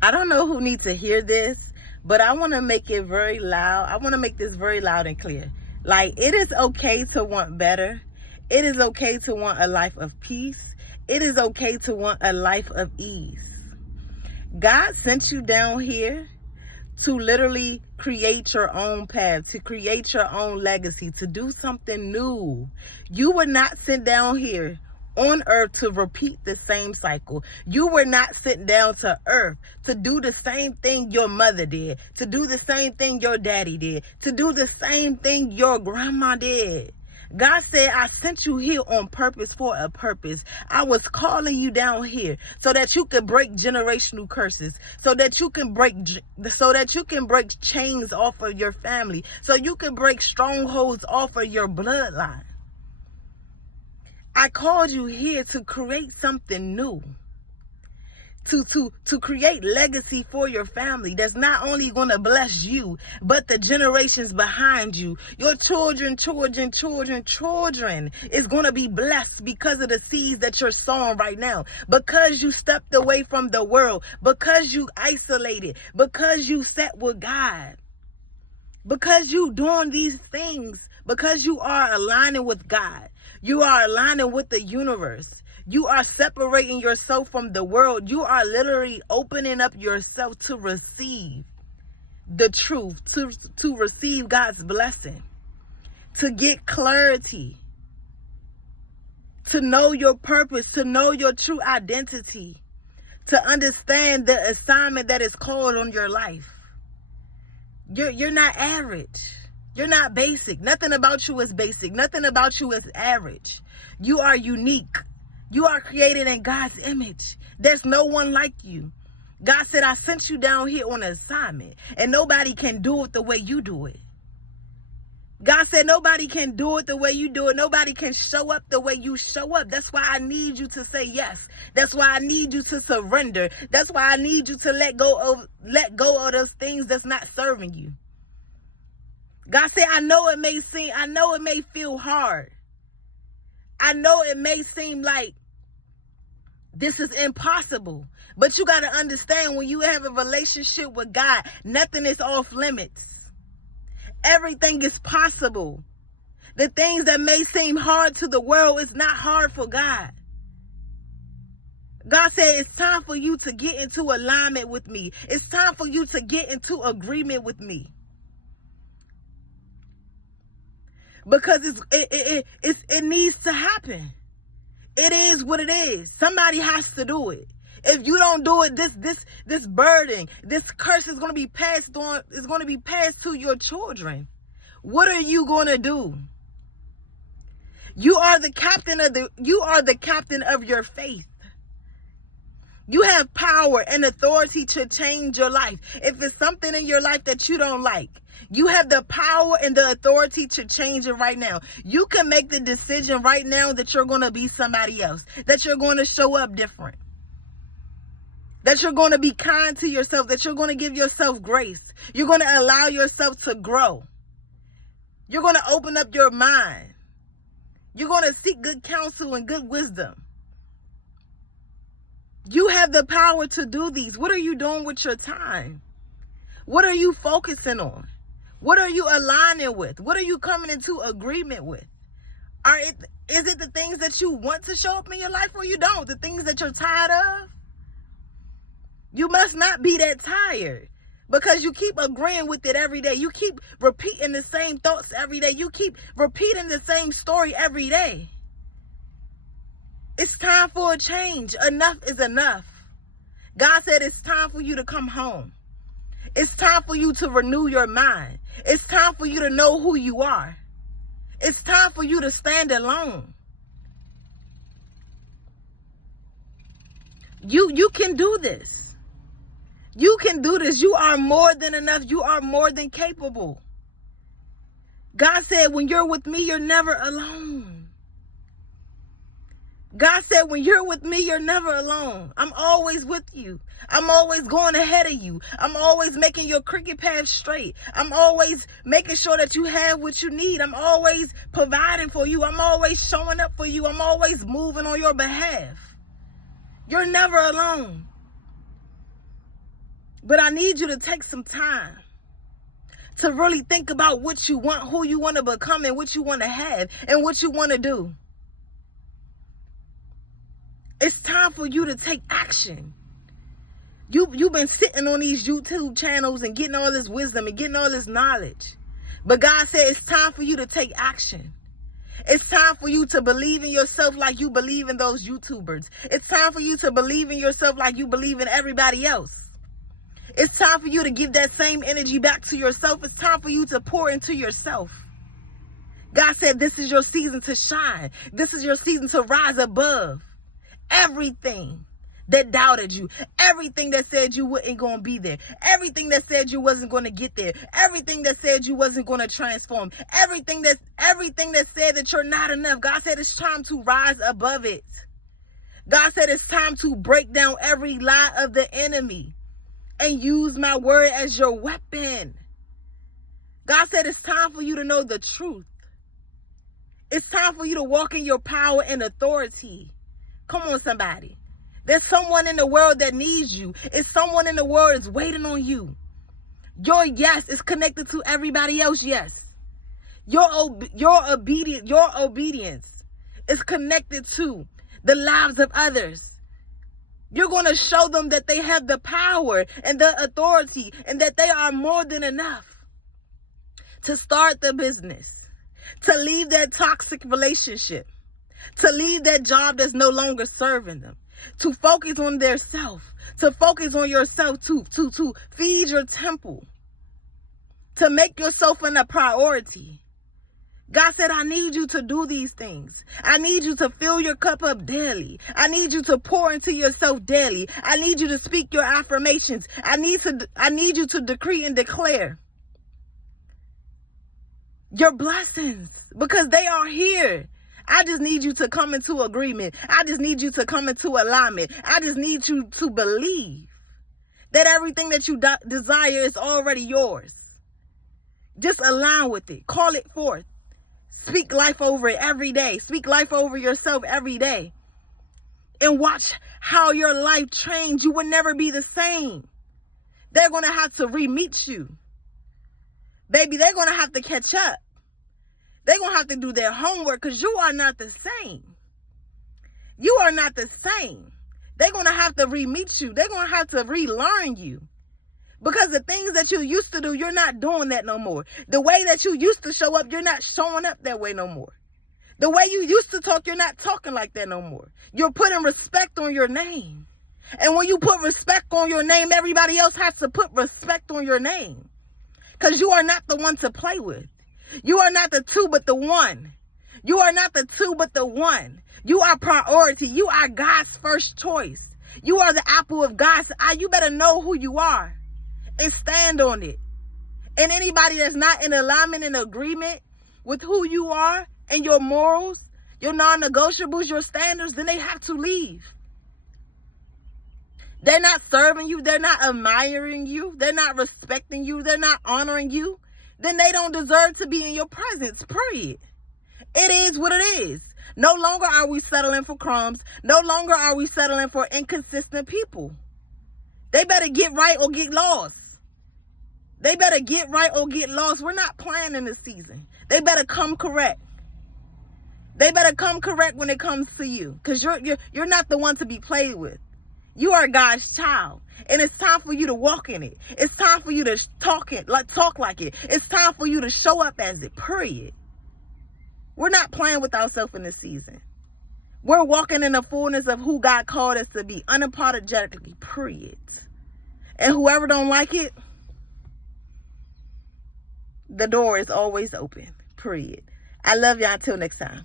I don't know who needs to hear this, but I want to make it very loud. I want to make this very loud and clear. Like, it is okay to want better. It is okay to want a life of peace. It is okay to want a life of ease. God sent you down here to literally create your own path, to create your own legacy, to do something new. You were not sent down here on earth to repeat the same cycle. You were not sent down to earth to do the same thing your mother did, to do the same thing your daddy did, to do the same thing your grandma did. God said, I sent you here on purpose for a purpose. I was calling you down here so that you could break generational curses, so that you can break chains off of your family, so you can break strongholds off of your bloodline. I called you here to create something new. To create legacy for your family that's not only going to bless you, but the generations behind you. Your children is going to be blessed because of the seeds that you're sowing right now. Because you stepped away from the world, because you isolated, because you sat with God, because you doing these things, because you are aligning with God. You are aligning with the universe. You are separating yourself from the world. You are literally opening up yourself to receive the truth, to receive God's blessing, to get clarity, to know your purpose, to know your true identity, to understand the assignment that is called on your life. You're not average. You're not basic. Nothing about you is basic. Nothing about you is average. You are unique. You are created in God's image. There's no one like you. God said, I sent you down here on an assignment, and nobody can do it the way you do it. God said, nobody can do it the way you do it. Nobody can show up the way you show up. That's why I need you to say yes. That's why I need you to surrender. That's why I need you to let go of those things that's not serving you. God said, I know it may feel hard. I know it may seem like this is impossible, but you got to understand, when you have a relationship with God, nothing is off limits. Everything is possible. The things that may seem hard to the world is not hard for God. God said, it's time for you to get into alignment with me. It's time for you to get into agreement with me. Because it needs to happen. It is what it is. Somebody has to do it. If you don't do it, this burden, this curse is going to be passed on. Is going to be passed to your children. What are you going to do? You are the captain of your faith. You have power and authority to change your life. If it's something in your life that you don't like, you have the power and the authority to change it right now. You can make the decision right now that you're going to be somebody else, that you're going to show up different, that you're going to be kind to yourself, that you're going to give yourself grace. You're going to allow yourself to grow. You're going to open up your mind. You're going to seek good counsel and good wisdom. You have the power to do these. What are you doing with your time? What are you focusing on? What are you aligning with? What are you coming into agreement with? Is it the things that you want to show up in your life, or you don't? The things that you're tired of? You must not be that tired, because you keep agreeing with it every day. You keep repeating the same thoughts every day. You keep repeating the same story every day. It's time for a change. Enough is enough. God said it's time for you to come home. It's time for you to renew your mind. It's time for you to know who you are. It's time for you to stand alone. You can do this. You can do this. You are more than enough. You are more than capable. God said, when you're with me, you're never alone. God said, when you're with me, you're never alone. I'm always with you. I'm always going ahead of you. I'm always making your crooked path straight. I'm always making sure that you have what you need. I'm always providing for you. I'm always showing up for you. I'm always moving on your behalf. You're never alone. But I need you to take some time to really think about what you want, who you want to become, and what you want to have, and what you want to do. It's time for you to take action. You've been sitting on these YouTube channels and getting all this wisdom and getting all this knowledge. But God said it's time for you to take action. It's time for you to believe in yourself like you believe in those YouTubers. It's time for you to believe in yourself like you believe in everybody else. It's time for you to give that same energy back to yourself. It's time for you to pour into yourself. God said this is your season to shine. This is your season to rise above everything that doubted you, everything that said you wasn't going to be there, everything that said you wasn't going to get there, everything that said you wasn't going to transform, everything that said that you're not enough. God said it's time to rise above it. God said it's time to break down every lie of the enemy and use my word as your weapon. God said it's time for you to know the truth. It's time for you to walk in your power and authority. Come on, somebody. There's someone in the world that needs you. It's someone in the world that's waiting on you. Your yes is connected to everybody else yes. Your obedience is connected to the lives of others. You're going to show them that they have the power and the authority and that they are more than enough to start the business, to leave that toxic relationship, to leave that job that's no longer serving them, to focus on their self, to focus on yourself, to feed your temple, to make yourself a priority. God said, I need you to do these things. I need you to fill your cup up daily. I need you to pour into yourself daily. I need you to speak your affirmations. I need you to decree and declare your blessings because they are here. I just need you to come into agreement. I just need you to come into alignment. I just need you to believe that everything that you desire is already yours. Just align with it. Call it forth. Speak life over it every day. Speak life over yourself every day. And watch how your life change. You will never be the same. They're going to have to re-meet you. Baby, they're going to have to catch up. They're going to have to do their homework because you are not the same. You are not the same. They're going to have to re-meet you. They're going to have to relearn you. Because the things that you used to do, you're not doing that no more. The way that you used to show up, you're not showing up that way no more. The way you used to talk, you're not talking like that no more. You're putting respect on your name. And when you put respect on your name, everybody else has to put respect on your name. Because you are not the one to play with. You are not the two, but the one. You are not the two, but the one. You are priority. You are God's first choice. You are the apple of God's eye. You better know who you are and stand on it. And anybody that's not in alignment and agreement with who you are and your morals, your non-negotiables, your standards, then they have to leave. They're not serving you. They're not admiring you. They're not respecting you. They're not honoring you. Then they don't deserve to be in your presence, period. It is what it is. No longer are we settling for crumbs. No longer are we settling for inconsistent people. They better get right or get lost. They better get right or get lost. We're not playing in this season. They better come correct. They better come correct when it comes to you. Because you're not the one to be played with. You are God's child. And it's time for you to walk in it. It's time for you to talk like it. It's time for you to show up as it, period. We're not playing with ourselves in this season. We're walking in the fullness of who God called us to be, unapologetically, period. And whoever don't like it, the door is always open, period. I love y'all. Until next time.